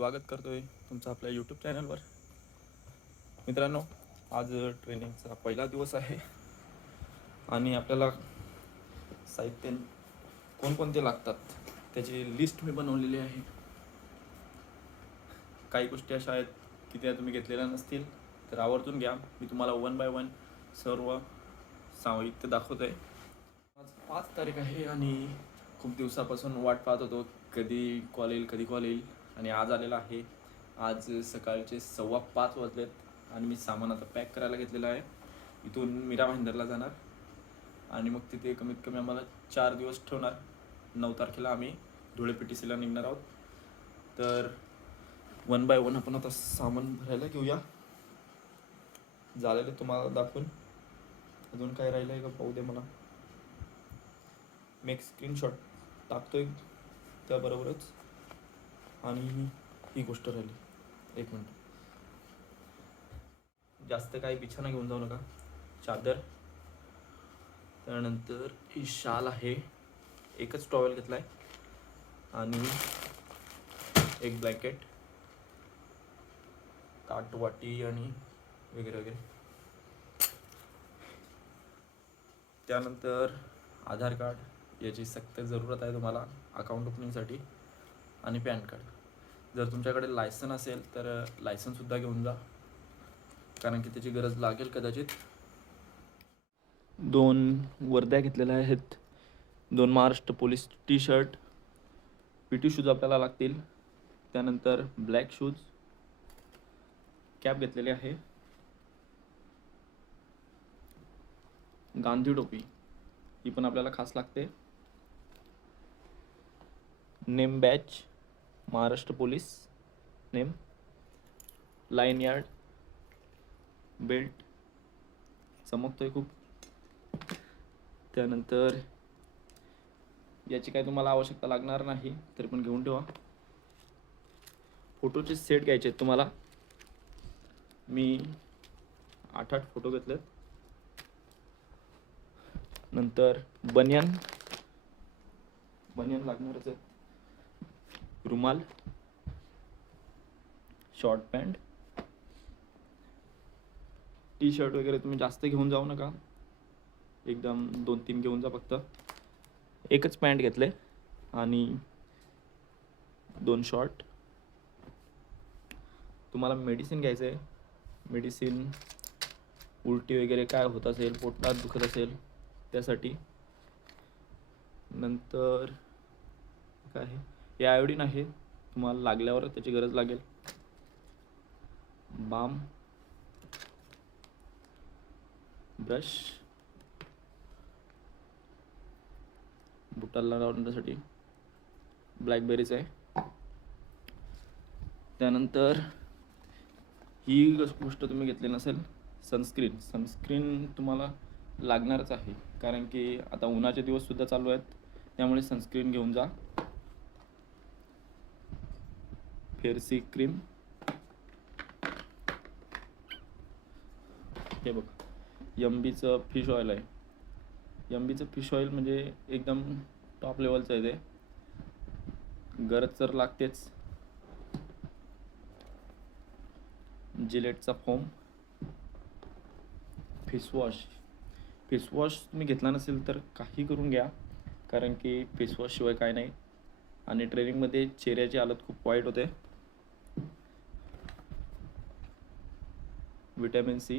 स्वागत करतोय तुमचं आपल्या यूट्यूब चॅनलवर. मित्रांनो, आज ट्रेनिंगचा पहिला दिवस आहे आणि आपल्याला साहित्य कोणकोणते लागतात त्याची लिस्ट मी बनवलेली आहे. काही गोष्टी अशा आहेत की त्या तुम्ही घेतलेल्या नसतील तर आवर्जून घ्या. मी तुम्हाला 1 बाय 1 सर्व साहित्य दाखवतो आहे. आज 5 तारीख आहे आणि खूप दिवसापासून वाट पाहत होतो कधी कॉल येईल आणि आज आलेला आहे. आज सकाळचे 5:15 वाजलेत आणि मी सामान आता पॅक करायला घेतलेलं आहे. इथून मीरा भाईंदरला जाणार आणि मग तिथे कमीत कमी आम्हाला 4 दिवस ठेवणार. 9 तारखेला आम्ही धुळे PTCला निघणार आहोत. तर 1 बाय 1 आपण आता सामान भरायला घेऊया. झालेलं तुम्हाला दाखवून. अजून काय राहिलं आहे का पाहू दे मला. मी एक स्क्रीनशॉट टाकतोय त्याबरोबरच. आणि ही गोष्ट राहिली, 1 मिनिट. जास्त काही बिछाना घेऊन जाऊ नका. चादर, त्यानंतर ही शाल आहे, एकच टॉवेल घेतला आहे आणि एक ब्लँकेट, ताट वाटी आणि वगैरे वगैरे. त्यानंतर आधार कार्ड, याची सक्त जरूरत आहे तुम्हाला अकाउंट ओपनिंगसाठी, आणि पॅन कार्ड. जर तुमच्याकडे लायसन असेल तर लायसनसुद्धा घेऊन जा, कारण की त्याची गरज लागेल कदाचित. 2 वर्द्या घेतलेल्या आहेत, 2 Maharashtra police T-shirt, PT shoes आपल्याला लागतील. त्यानंतर ब्लॅक शूज, कॅप घेतलेली आहे, गांधी टोपी ही पण आपल्याला खास लागते, name badge Maharashtra police name, lanyard belt चमकतोय खूप. त्यानंतर याची काही तुम्हाला आवश्यकता लागणार नाही तरी पण घेऊन ठेवा. फोटोचे सेट घ्यायचे आहेत तुम्हाला. मी 8 फोटो घेतलेत. नंतर बनियन लागणारच आहे, रुमाल, शॉर्ट पॅन्ट, टी-शर्ट वगैरे तुम्ही जास्त घेऊन जाऊ नका, एकदम 2-3 घेऊन जा फक्त. एकच पॅन्ट घेतले आणि 2 शॉर्ट. तुम्हाला मेडिसिन घ्यायचं आहे. मेडिसिन उलटी वगैरे काय होत असेल, पोटात दुखत असेल त्यासाठी. नंतर काय आहे, हे आयोडीन आहे, तुम्हाला लागल्यावर त्याची गरज लागेल. बाम, ब्रश, बुटाला लावण्यासाठी ब्लॅकबेरीच आहे. त्यानंतर ही गोष्ट तुम्ही घेतली नसेल, सनस्क्रीन तुम्हाला लागणारच आहे, कारण की आता उन्हाचे दिवस सुद्धा चालू आहेत, त्यामुळे सनस्क्रीन घेऊन जा. फेअरसी क्रीम, हे बघ, MBचं फिश ऑइल आहे. MBचं फिश ऑइल म्हणजे एकदम टॉप लेवलचं आहे ते, गरज तर लागतेच. जिलेटचा फोम, फेसवॉश तुम्ही घेतला नसेल तर काही करून घ्या, कारण की फेसवॉश शिवाय काय नाही. आणि ट्रेनिंगमध्ये चेहऱ्याची हालत खूप वाईट होते. विटॅमिन C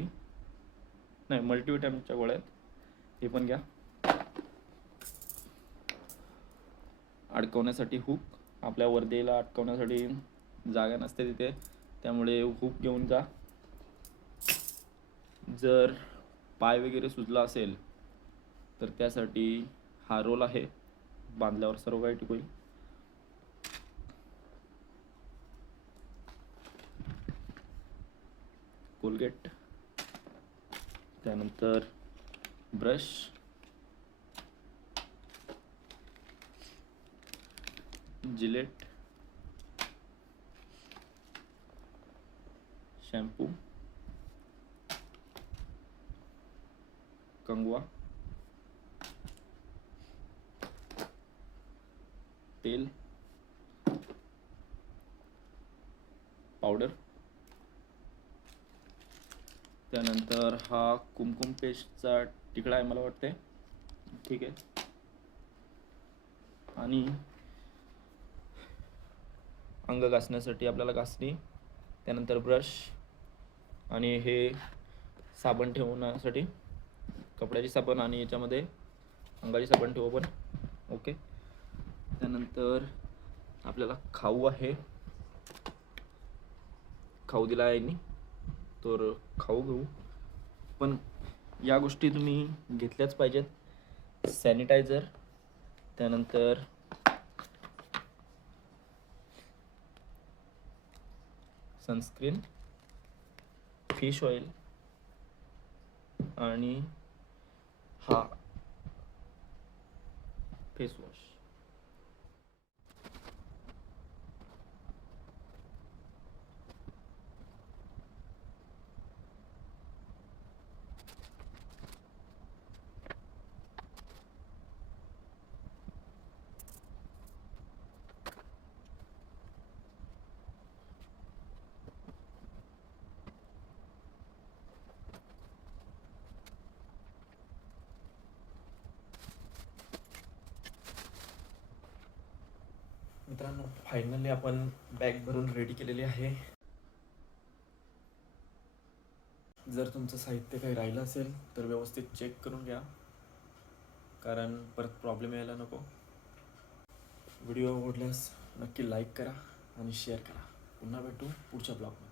नाही, मल्टीविटॅमिनच्या गोळ्या आहेत, हे पण घ्या. अडकवण्यासाठी हुक, आपल्या वर्दीला अडकवण्यासाठी जागा नसते तिथे, त्यामुळे हुक घेऊन जा. जर पाय वगैरे सुजला असेल तर त्यासाठी हा रोल आहे, बांधल्यावर सर्व काही ठीक होईल. कोलगेट, त्यानंतर ब्रश, जिलेट, शॅम्पू, कंगवा, तेल, पावडर, त्यानंतर हा कुमकुम पेस्टचा तिकडा आहे मला वाटते, ठीक आहे. आणि अंग घासण्यासाठी आपल्याला घासणी, त्यानंतर ब्रश, आणि हे साबण ठेवण्यासाठी कपड्याची साबण, आणि याच्यामध्ये अंगाची साबण ठेवू पण, ओके. त्यानंतर आपल्याला खाऊ आहे, खाऊ दिला आहे यांनी, तर खाऊ घेऊ. पण या गोष्टी तुम्ही घेतल्याच पाहिजेत. सॅनिटायझर, त्यानंतर सनस्क्रीन, फिश ऑइल, आणि हा फेस वॉश. मित्रांनो, फायनली आपण बॅग भरून रेडी केलेली आहे. जर तुमचं साहित्य काही राहिलं असेल तर व्यवस्थित चेक करून घ्या, कारण परत प्रॉब्लेम यायला नको. व्हिडिओ आवडल्यास नक्की लाईक करा आणि शेअर करा. पुन्हा भेटू पुढच्या ब्लॉगमध्ये.